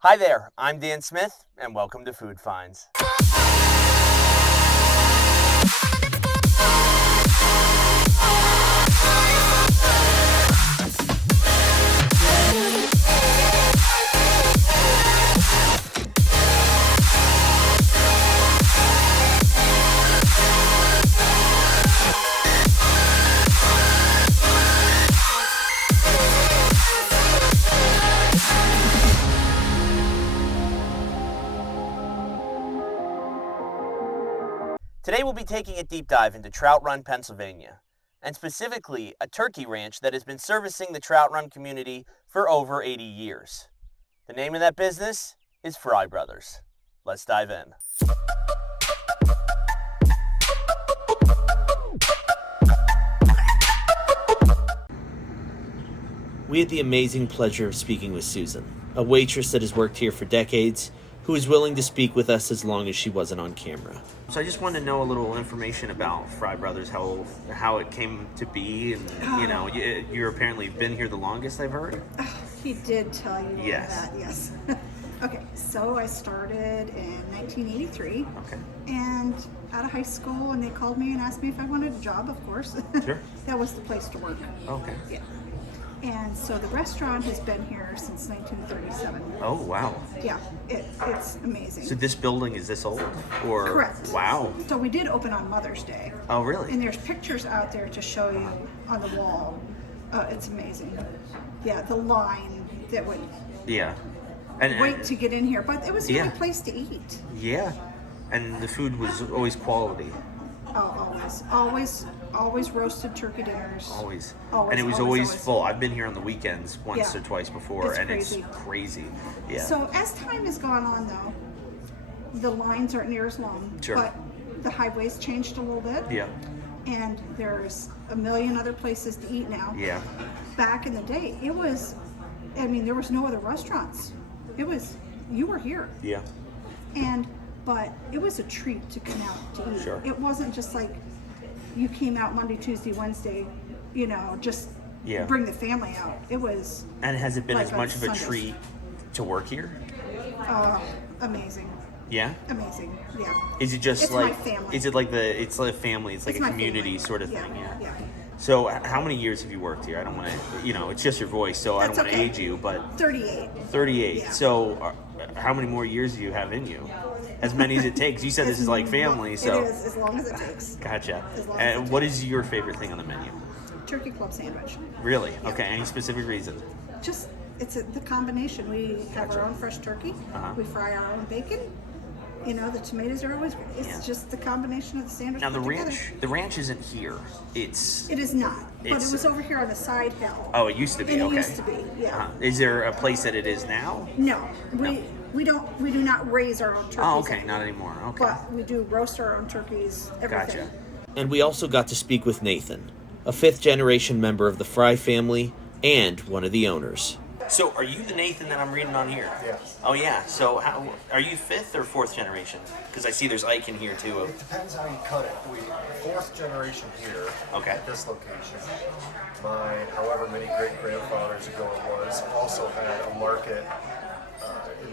Hi there, I'm Dan Smith, and welcome to Food Finds. Today we'll be taking a deep dive into Trout Run, Pennsylvania, and specifically a turkey ranch that has been servicing the Trout Run community for over 80 years. The name of that business is Fry Brothers. Let's dive in. We had the amazing pleasure of speaking with Susan, a waitress that has worked here for decades, who is willing to speak with us as long as she wasn't on camera. So I just wanted to know a little information about Fry Brothers, how it came to be, and you're apparently been here the longest, I've heard. He did tell you Yes. that, yes. Okay, so I started in 1983. Okay. And out of high school, and they called me and asked me if I wanted a job, of course. Sure. That was the place to work. Okay. Yeah. And so the restaurant has been here since 1937. Oh, wow. Yeah, it's amazing. So this building, is this old? Or Correct. Wow. So we did open on Mother's Day. Oh, really? And there's pictures out there to show you on the wall. It's amazing. Yeah, the line that would Yeah. And wait to get in here, but it was a Yeah. great place to eat. Yeah. And the food was always quality. Oh, always roasted turkey dinners. Always. Always, And it was always, always always. full. I've been here on the weekends once Yeah. or twice before, It's and crazy. it's crazy. Yeah. So as time has gone on, though, the lines aren't near as long. Sure. But the highways changed a little bit. Yeah. And there's a million other places to eat now. Yeah. Back in the day, there was no other restaurants. You were here. Yeah. But it was a treat to come out to eat. Sure. It wasn't just like you came out Monday, Tuesday, Wednesday, just Yeah. bring the family out. It was And has it been like as on much of a Sundays. treat to work here? Amazing. Yeah. Amazing. Yeah. Is it just It's like my family. Is it like it's like a family? It's like It's a my community family. sort of Yeah, thing. Yeah. yeah. So how many years have you worked here? I don't want to, it's just your voice, so I don't That's want to okay. age you, but 38. 38. Yeah. So how many more years do you have in you? As many as it takes. You said this is like family, so. It is, as long as it takes. Gotcha. As long as And it what is your favorite thing on the menu? Turkey club sandwich. Really? Okay. Any specific reason? Just, the combination. We have Gotcha. our own fresh turkey. Uh-huh. We fry our own bacon. The tomatoes are always, it's Yeah. just the combination of the sandwich. Now the put together. ranch isn't here. It's. It is not, but It's- it was over here on the side hill. Oh, it used to be. And Okay. it used to be, yeah. Uh-huh. Is there a place that it is now? No, we do not raise our own turkeys. Oh, okay. anymore. Not anymore. Okay. But we do roast our own turkeys. Everything. Gotcha. And we also got to speak with Nathan, a fifth-generation member of the Fry family and one of the owners. So, are you the Nathan that I'm reading on here? Yes. Oh, yeah. So, are you fifth or fourth generation? Because I see there's Ike in here, too. It depends how you cut it. We fourth generation here Okay. at this location. My however many great grandfathers ago it was also had a market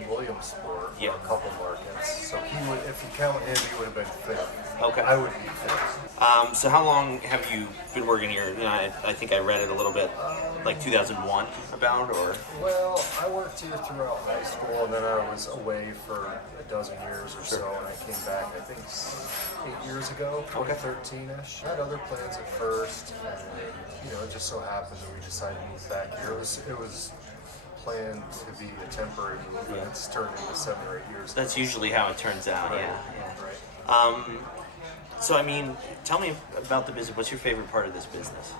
in Williamsport, Yeah. or a couple markets. So he would, if you count him, he would have been fifth. Okay. I would be fifth. So, how long have you been working here? And I think I read it a little bit, like 2001 about, or? Well, I worked here throughout high school, and then I was away for a dozen years or Sure. so, and I came back, I think, 8 years ago, Okay. 2013-ish. I had other plans at first, and, it just so happened that we decided to move back here. It was planned to be a temporary move, and it's turned into 7 or 8 years. That's usually how it turns out, Right. yeah. Right. So, tell me about the business. What's your favorite part of this business?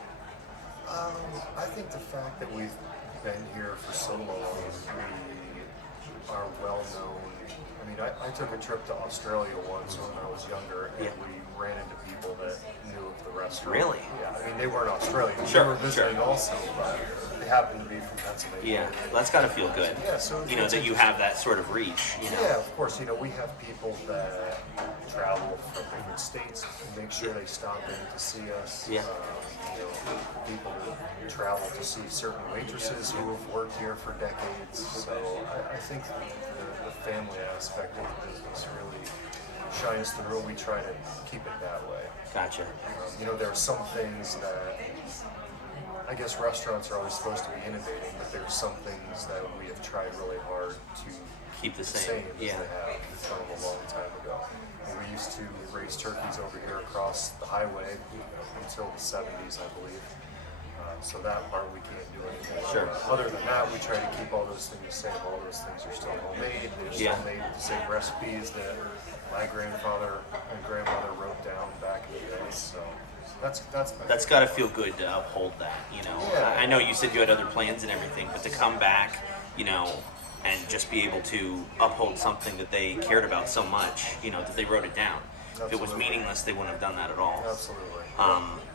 I think the fact that we've been here for so long, we are well known. mean, I took a trip to Australia once when I was younger, and we ran into people that knew of the restaurant. Really? Yeah, I mean, they weren't Australians. Sure, They were visiting also, but they happened to be from Pennsylvania. Yeah, well, that's got to feel good. Yeah, so you know it's that you have that sort of reach. You know? Yeah, of course. You know, we have people that travel from different states and make sure they stop in to see us. Yeah. You know, people travel to see certain waitresses who have worked here for decades. So I think the family aspect of the business really shines through. We try to keep it that way. Gotcha. You know, there are some things that I guess restaurants are always supposed to be innovating, but there's some things that we have tried really hard to Keep the same. as they have from a long time ago. And we used to raise turkeys over here across the highway until the 70s, I believe. So that part we can't do anymore. Sure. Other than that, we try to keep all those things the same. All those things are still homemade. They're still made with the same recipes that my grandfather and grandmother wrote down back in the day. So that's got to feel good to uphold that. You know, Yeah. I know you said you had other plans and everything, but to come back, you know, and just be able to uphold something that they cared about so much, you know, that they wrote it down. If it was Absolutely. meaningless, they wouldn't have done that at all. Absolutely.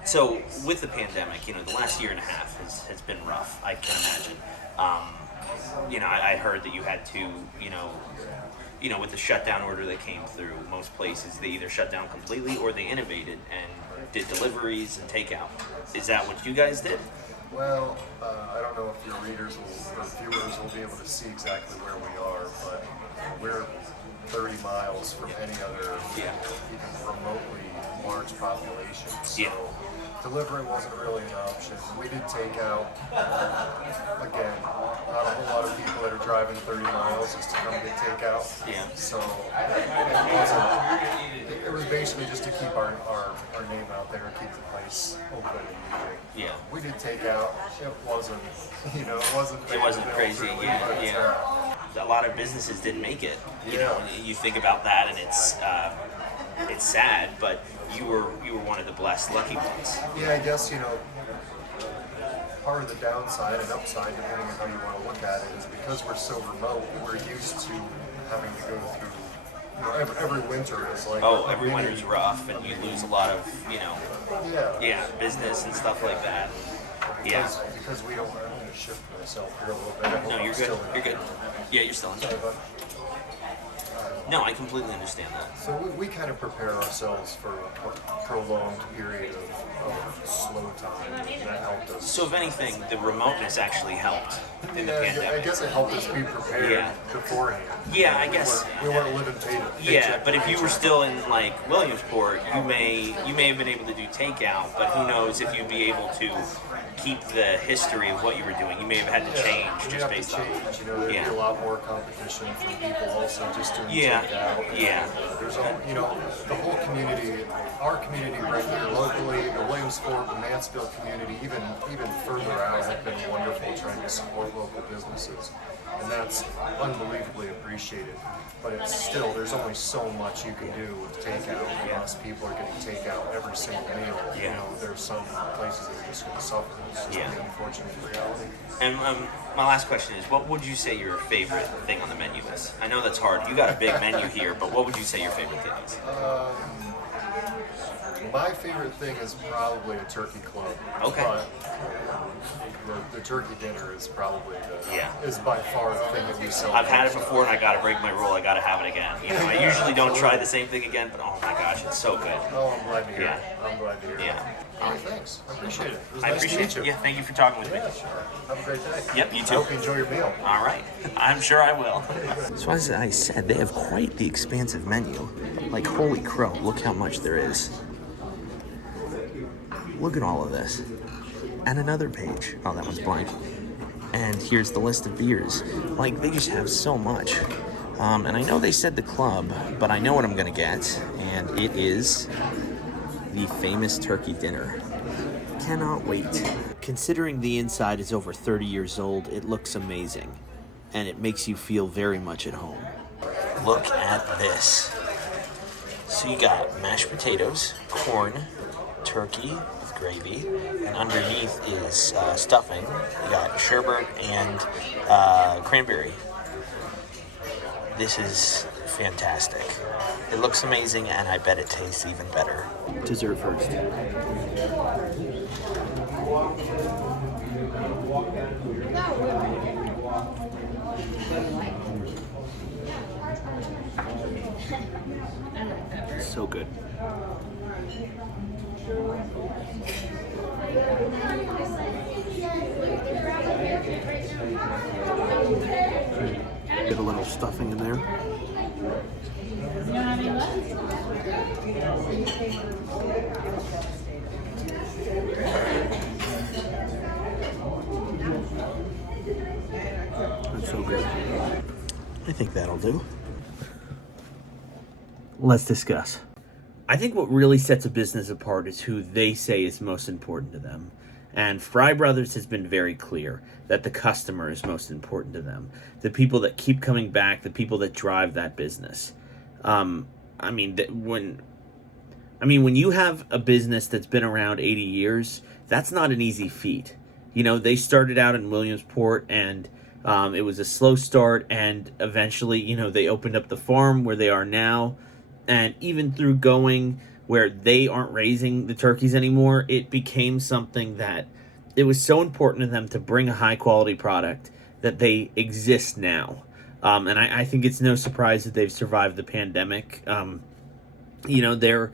So with the pandemic, you know, the last year and a half has been rough, I can imagine. You know, I heard that you had to, you know, with the shutdown order that came through, most places, they either shut down completely or they innovated and did deliveries and takeout. Is that what you guys did? Well, I don't know if your readers or viewers will be able to see exactly where we are, but we're 30 miles from any other even remotely large population. So delivery wasn't really an option. We did take out. Again, not a whole lot of people that are driving 30 miles just to come get takeout. Yeah. So it was basically just to keep our name out there and keep the place open and moving. Yeah. We did take out. It wasn't, you know, it wasn't crazy. really, Yeah, but, yeah. A lot of businesses didn't make it. You Yeah. know, you think about that, and it's sad, but you were one of the blessed, lucky ones. Yeah, I guess, you know, part of the downside and upside, depending on how you want to look at it, is because we're so remote, we're used to having to go through, you know, every winter is like... Every winter's rough, and you lose a lot of, you know, business and stuff like that. Because we don't... I'm going to shift myself here a little bit. I hope No, I'm you're still good. in You're here. good. Yeah, you're still in. Sorry, bud. No, I completely understand that. So we kind of prepare ourselves for a prolonged period of slow time that helped us. So if anything, the remoteness actually helped in the pandemic. I guess it helped us be prepared beforehand. Yeah, I guess. We weren't living paycheck. Yeah, but if you were still in like Williamsport, you may have been able to do takeout, but who knows if you'd be able to keep the history of what you were doing. You may have had to change just based on. You know, there'd be a lot more competition from people also just doing takeout. There's you know, the whole community, our community right here locally, the Williamsport, the Mansfield community, even further out, have been wonderful trying to support local businesses, and that's unbelievably appreciated. But it's still, there's only so much you can do with takeout unless people are getting takeout every single meal. You know, there's some places that are just going to suffer. It's just the unfortunate reality. And my last question is, what would you say your favorite thing on the menu is? I know that's hard. You got a big menu here, but what would you say your favorite thing is? My favorite thing is probably a turkey club. Okay. But the turkey dinner is probably is by far the thing that we sell. I've had it before, and I got to break my rule. I got to have it again. You know, I usually don't try the same thing again, but oh my gosh, it's so good. Oh, I'm glad to hear it. I'm glad to hear it. Yeah. Thanks. I appreciate it. It was I nice appreciate to meet you. Yeah, thank you for talking with me. Yeah, sure. Have a great day. Yep, you I too. hope you enjoy your meal. All right. I'm sure I will. So as I said, they have quite the expansive menu. Like, holy crow, look how much there is. Look at all of this. And another page. Oh, that one's blank. And here's the list of beers. Like, they just have so much. And I know they said the club, but I know what I'm gonna get. And it is the famous turkey dinner. Cannot wait. Considering the inside is over 30 years old, it looks amazing. And it makes you feel very much at home. Look at this. So you got mashed potatoes, corn, turkey with gravy, and underneath is stuffing. You got sherbet and cranberry. This is fantastic. It looks amazing, and I bet it tastes even better. Dessert first. So good. Get a little stuffing in there. That's so good. I think that'll do. Let's discuss. I think what really sets a business apart is who they say is most important to them. And Fry Brothers has been very clear that the customer is most important to them. The people that keep coming back, the people that drive that business. When you have a business that's been around 80 years, that's not an easy feat. You know, they started out in Williamsport, and it was a slow start, and eventually, you know, they opened up the farm where they are now. And even through going where they aren't raising the turkeys anymore, it became something that it was so important to them to bring a high quality product that they exist now. And I think it's no surprise that they've survived the pandemic. You know, they're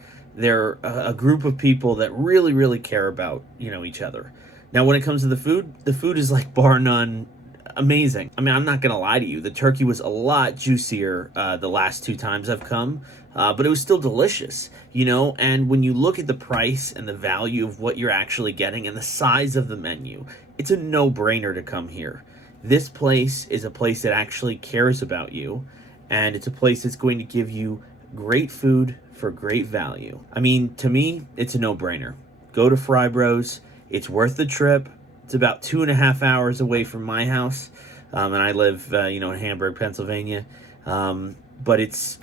a group of people that really, really care about, you know, each other. Now, when it comes to the food is like bar none amazing. I mean, I'm not going to lie to you. The turkey was a lot juicier the last 2 times I've come, but it was still delicious, you know? And when you look at the price and the value of what you're actually getting and the size of the menu, it's a no-brainer to come here. This place is a place that actually cares about you, and it's a place that's going to give you great food for great value. I mean, to me, it's a no-brainer. Go to Fry Bros. It's worth the trip. It's about 2.5 hours away from my house, and I live, in Hamburg, Pennsylvania. But it's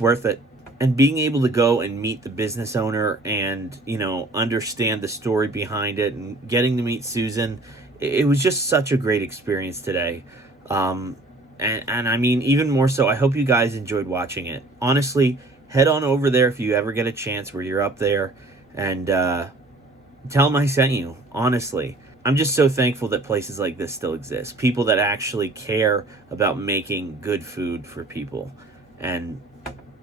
worth it. And being able to go and meet the business owner and, you know, understand the story behind it and getting to meet Susan, it was just such a great experience today. And I mean, even more so, I hope you guys enjoyed watching it. Honestly, head on over there if you ever get a chance where you're up there, and tell them I sent you, honestly. I'm just so thankful that places like this still exist. People that actually care about making good food for people. And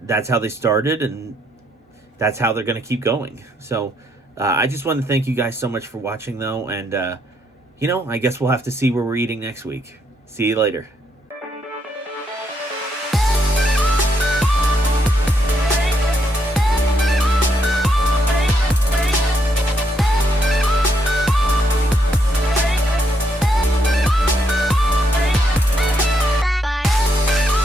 that's how they started, and that's how they're going to keep going. So I just want to thank you guys so much for watching, though. And, I guess we'll have to see where we're eating next week. See you later.